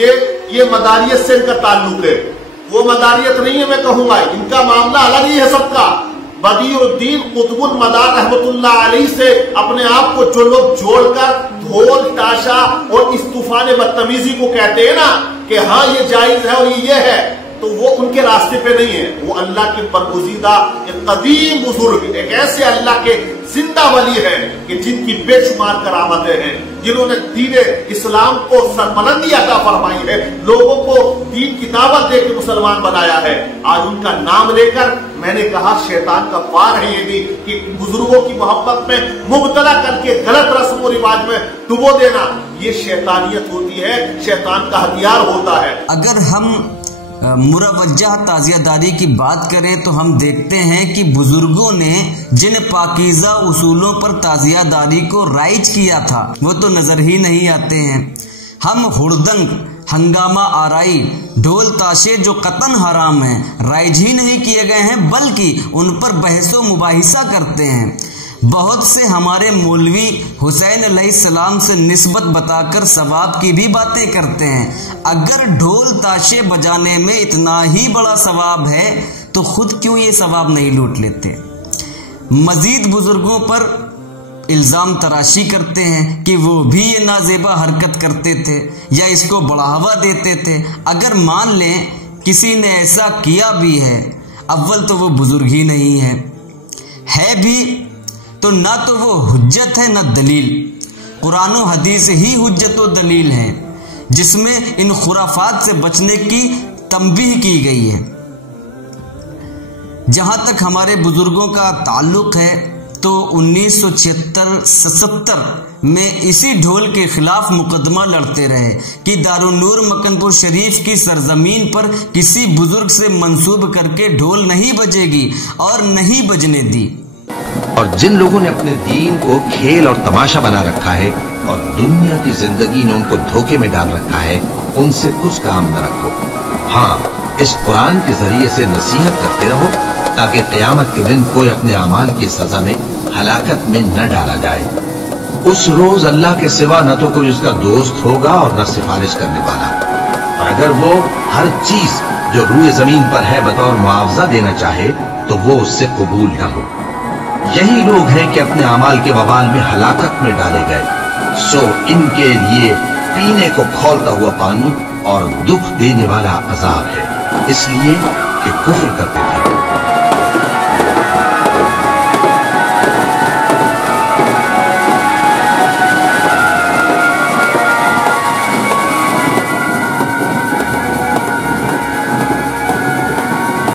یہ مداریت سے ان کا تعلق ہے، وہ مداریت نہیں ہے میں کہوں گا، ان کا معاملہ الگ ہی ہے سب کا۔ بدیع الدین قطب المدار رحمت اللہ علیہ سے اپنے آپ کو جو لوگ جوڑ کر ڈھول تاشا اور استفان بدتمیزی کو کہتے ہیں نا کہ ہاں یہ جائز ہے اور یہ ہے، تو وہ ان کے راستے پہ نہیں ہے۔ وہ اللہ کے برگزیدہ ایک قدیم بزرگ، ایک ایسے اللہ کے زندہ ولی ہیں کہ جن کی بے شمار کرامتیں ہیں، جنہوں نے دین اسلام کو سربلندی عطا فرمائی ہے، لوگوں کو دین کی دعوت دے کے مسلمان بنایا ہے۔ آج ان کا نام لے کر میں نے کہا شیطان کا وار ہے یہ بھی کہ بزرگوں کی محبت میں مبتلا کر کے غلط رسم و رواج میں ڈبو دینا، یہ شیطانیت ہوتی ہے، شیطان کا ہتھیار ہوتا ہے۔ اگر ہم مروجہ تعزیہ داری کی بات کریں تو ہم دیکھتے ہیں کہ بزرگوں نے جن پاکیزہ اصولوں پر تعزیہ داری کو رائج کیا تھا وہ تو نظر ہی نہیں آتے ہیں۔ ہم ہردنگ، ہنگامہ آرائی، ڈھول تاشے جو قطعاً حرام ہیں رائج ہی نہیں کیے گئے ہیں، بلکہ ان پر بحث و مباحثہ کرتے ہیں۔ بہت سے ہمارے مولوی حسین علیہ السلام سے نسبت بتا کر ثواب کی بھی باتیں کرتے ہیں۔ اگر ڈھول تاشے بجانے میں اتنا ہی بڑا ثواب ہے تو خود کیوں یہ ثواب نہیں لوٹ لیتے؟ مزید بزرگوں پر الزام تراشی کرتے ہیں کہ وہ بھی یہ نازیبا حرکت کرتے تھے یا اس کو بڑھاوا دیتے تھے۔ اگر مان لیں کسی نے ایسا کیا بھی ہے، اول تو وہ بزرگ ہی نہیں ہے بھی تو نہ تو وہ حجت ہے نہ دلیل۔ قرآن و حدیث ہی حجت و دلیل ہے جس میں ان خرافات سے بچنے کی تنبیہ کی گئی ہے۔ جہاں تک ہمارے بزرگوں کا تعلق ہے تو 1976-77 میں اسی ڈھول کے خلاف مقدمہ لڑتے رہے کہ دارالنور مکن پور شریف کی سرزمین پر کسی بزرگ سے منسوب کر کے ڈھول نہیں بجے گی اور نہیں بجنے دی۔ اور جن لوگوں نے اپنے دین کو کھیل اور تماشا بنا رکھا ہے اور دنیا کی زندگی نے ان کو دھوکے میں ڈال رکھا ہے، ان سے کچھ کام نہ رکھو۔ ہاں، اس قرآن کے ذریعے سے نصیحت کرتے رہو تاکہ قیامت کے دن کوئی اپنے اعمال کی سزا میں ہلاکت میں نہ ڈالا جائے۔ اس روز اللہ کے سوا نہ تو کوئی اس کا دوست ہوگا اور نہ سفارش کرنے والا، اور اگر وہ ہر چیز جو روئے زمین پر ہے بطور معاوضہ دینا چاہے تو وہ اس سے قبول نہ ہو۔ یہی لوگ ہیں کہ اپنے اعمال کے وبال میں ہلاکت میں ڈالے گئے، سو ان کے لیے پینے کو کھولتا ہوا پانی اور دکھ دینے والا عذاب ہے، اس لیے کہ کفر کرتے تھے۔